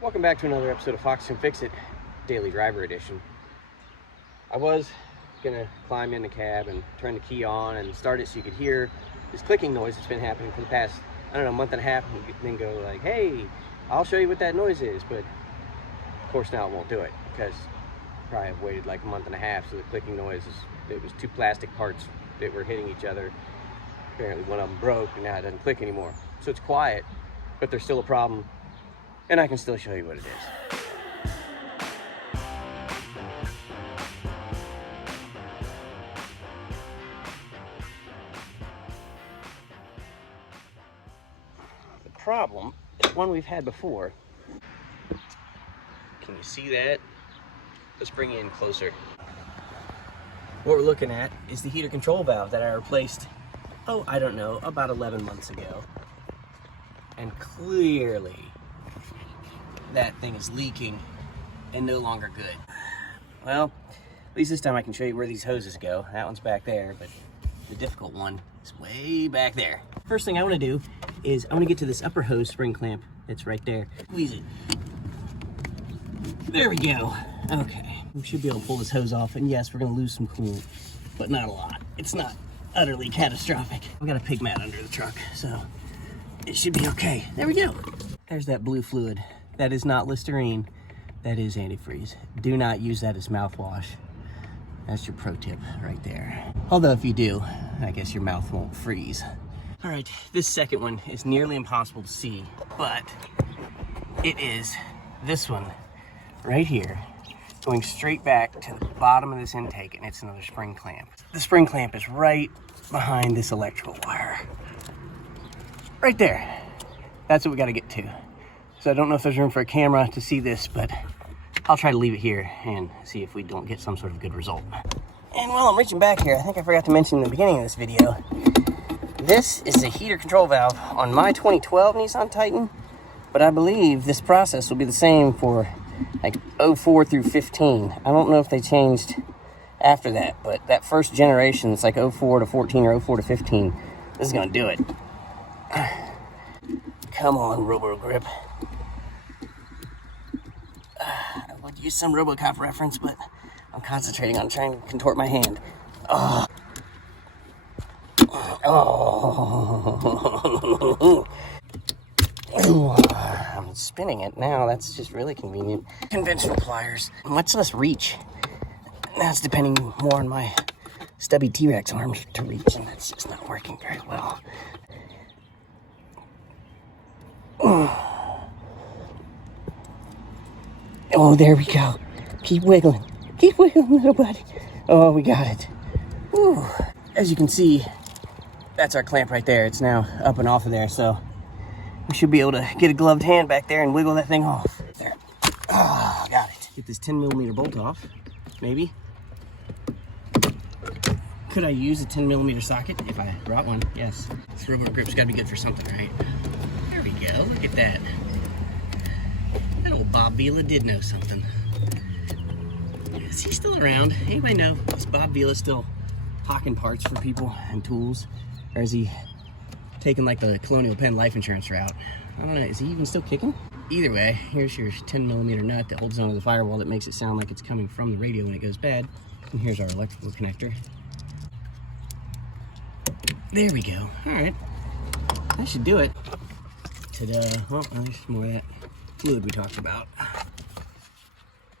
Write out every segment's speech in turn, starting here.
Welcome back to another episode of Fox Can Fix It, Daily Driver Edition. I was gonna climb in the cab and turn the key on and start it so you could hear this clicking noise that's been happening for the past, I don't know, month and a half, and then go like, hey, I'll show you what that noise is. But of course now it won't do it because probably have waited like a month and a half, so the clicking noise it was two plastic parts that were hitting each other. Apparently one of them broke and now it doesn't click anymore. So it's quiet, but there's still a problem. And I can still show you what it is. The problem is one we've had before. Can you see that? Let's bring it in closer. What we're looking at is the heater control valve that I replaced, I don't know, about 11 months ago. And clearly, that thing is leaking and no longer good. Well, at least this time I can show you where these hoses go. That one's back there, but the difficult one is way back there. First thing I want to do is I want to get to this upper hose spring clamp. It's right there. Squeeze it. There we go. Okay, we should be able to pull this hose off, and yes, we're going to lose some coolant, but not a lot. It's not utterly catastrophic. I've got a pig mat under the truck, so it should be okay. There we go. There's that blue fluid. That is not Listerine, that is antifreeze. Do not use that as mouthwash. That's your pro tip right there. Although if you do, I guess your mouth won't freeze. All right, this second one is nearly impossible to see, but it is this one right here, going straight back to the bottom of this intake, and it's another spring clamp. The spring clamp is right behind this electrical wire. Right there. That's what we gotta get to. So I don't know if there's room for a camera to see this, but I'll try to leave it here and see if we don't get some sort of good result. And while I'm reaching back here, I think I forgot to mention in the beginning of this video, this is the heater control valve on my 2012 Nissan Titan, but I believe this process will be the same for like 04 through 15. I don't know if they changed after that, but that first generation, it's like 04 to 14 or 04 to 15. This is gonna do it. Come on, Robo Grip. I would use some RoboCop reference, but I'm concentrating on trying to contort my hand. Oh. I'm spinning it now. That's just really convenient. Conventional pliers, much less reach. That's depending more on my stubby T-Rex arm to reach, and that's just not working very well. Oh, there we go. Keep wiggling. Keep wiggling, little buddy. Oh, we got it. Whew. As you can see, that's our clamp right there. It's now up and off of there, so we should be able to get a gloved hand back there and wiggle that thing off. There. Oh, got it. Get this 10mm bolt off, maybe. Could I use a 10mm socket if I brought one? Yes. This rubber grip's gotta be good for something, right? There we go. Look at that. That old Bob Vila did know something. Is he still around? Anybody know? Is Bob Vila still hawking parts for people and tools? Or is he taking like the Colonial Penn life insurance route? I don't know. Is he even still kicking? Either way, here's your 10mm nut that holds onto the firewall that makes it sound like it's coming from the radio when it goes bad. And here's our electrical connector. There we go. All right. That should do it. Ta-da. Well, there's more of that fluid we talked about.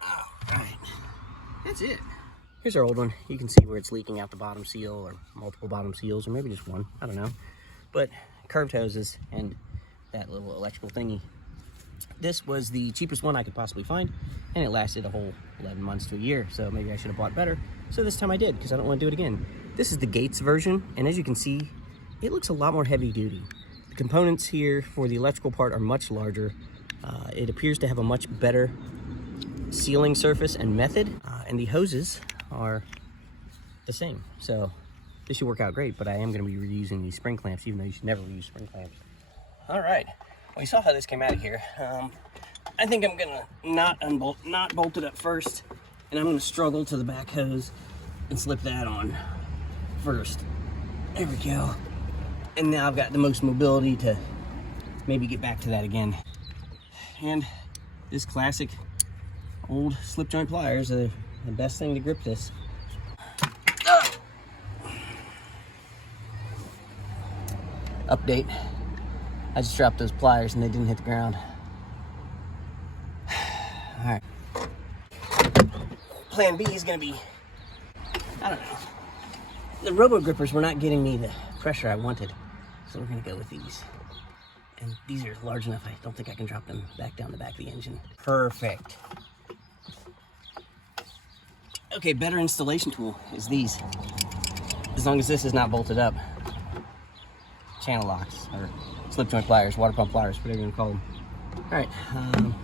All right. That's it. Here's our old one. You can see where it's leaking out the bottom seal, or multiple bottom seals, or maybe just one. I don't know. But curved hoses and that little electrical thingy. This was the cheapest one I could possibly find, and it lasted a whole 11 months to a year, so maybe I should have bought better. So this time I did, because I don't want to do it again. This is the Gates version, and as you can see, it looks a lot more heavy duty. The components here for the electrical part are much larger. It appears to have a much better sealing surface and method, and the hoses are the same. So this should work out great, but I am going to be reusing these spring clamps, even though you should never reuse spring clamps. All right, well, you saw how this came out of here. I think I'm going to not bolt it up first, and I'm going to struggle to the back hose and slip that on first. There we go. And now I've got the most mobility to maybe get back to that again. And This classic old slip joint pliers are the best thing to grip this. Update. I just dropped those pliers and they didn't hit the ground. All right. Plan B is gonna be, I don't know. The robo grippers were not getting me the pressure I wanted. So we're gonna go with these. And these are large enough, I don't think I can drop them back down the back of the engine. Perfect. Okay, better installation tool is these. As long as this is not bolted up. Channel locks, or slip joint pliers, water pump pliers, whatever you want to call them. All right,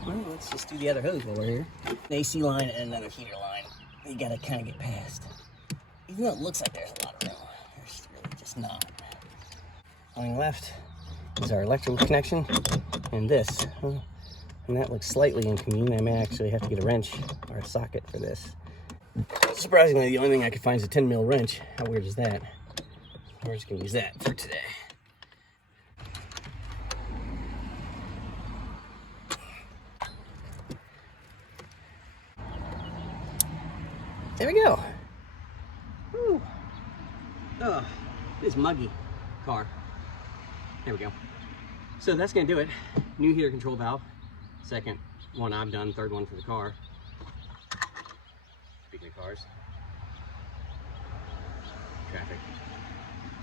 well, let's just do the other hose while we're here. An AC line and another heater line. You gotta kind of get past. Even though it looks like there's a lot of room, there's really just not. On the left is our electrical connection, and this. And that looks slightly inconvenient. I may actually have to get a wrench or a socket for this. Surprisingly, the only thing I could find is a 10 mil wrench. How weird is that? We're just gonna use that for today. There we go. Woo. Oh, this muggy car. There we go. So that's gonna do it. New heater control valve. Second one I've done, third one for the car. Speaking of cars.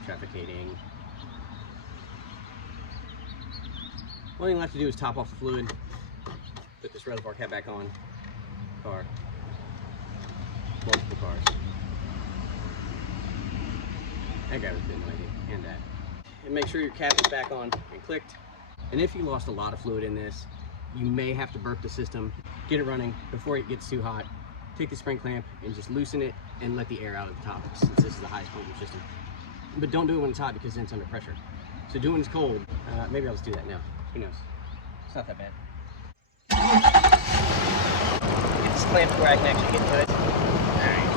Trafficating. One thing left to do is top off the fluid. Put this reservoir cap back on. Car. Multiple cars. That guy was good lady, and that. And make sure your cap is back on and clicked. And if you lost a lot of fluid in this, you may have to burp the system. Get it running before it gets too hot. Take the spring clamp and just loosen it and let the air out at the top, since this is the highest pumping system. But don't do it when it's hot because then it's under pressure. So do it when it's cold. Maybe I'll just do that now. Who knows? It's not that bad. Get this clamp to where I can actually get to it. Alright.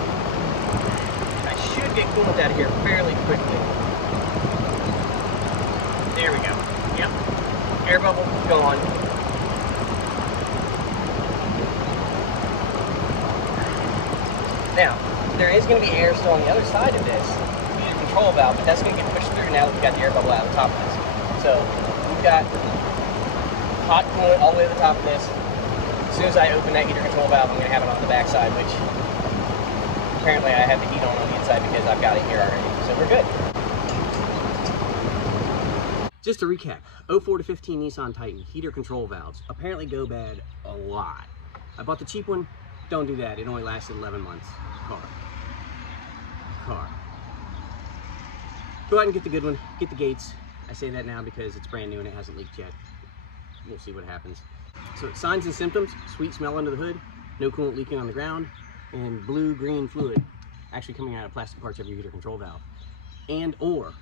I should get coolant out of here fairly quickly. There we go. Yep. Air bubble gone. Now, there is going to be air still on the other side of this heater control valve, but that's going to get pushed through now that we've got the air bubble out of the top of this. So we've got hot coolant all the way to the top of this. As soon as I open that heater control valve, I'm going to have it on the back side, which apparently I have the heat on the inside because I've got it here already. So we're good. Just to recap, 04 to 15 Nissan Titan heater control valves apparently go bad a lot. I bought the cheap one. Don't do that. It only lasted 11 months. Car. Go out and get the good one. Get the Gates. I say that now because it's brand new and it hasn't leaked yet. We'll see what happens. So signs and symptoms: sweet smell under the hood, no coolant leaking on the ground, and blue-green fluid actually coming out of plastic parts of your heater control valve. And or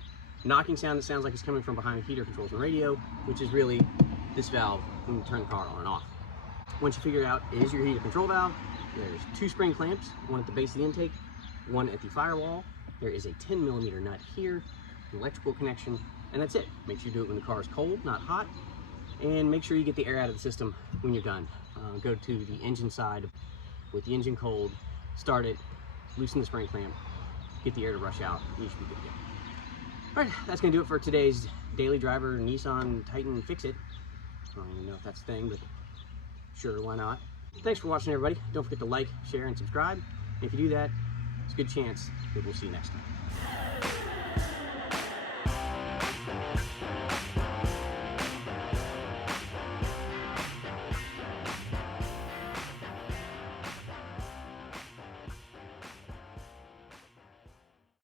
knocking sound that sounds like it's coming from behind the heater controls and radio, which is really this valve when you turn the car on and off. Once you figure out it is your heater control valve, there's 2 spring clamps, one at the base of the intake, one at the firewall. There is a 10mm nut here, an electrical connection, and that's it. Make sure you do it when the car is cold, not hot, and make sure you get the air out of the system when you're done. Go to the engine side with the engine cold, start it, loosen the spring clamp, get the air to rush out, and you should be good to go. All right, that's gonna do it for today's Daily Driver Nissan Titan Fix It. I don't even know if that's a thing, but sure, why not? Thanks for watching, everybody. Don't forget to like, share, and subscribe. And if you do that, it's a good chance that we'll see you next time.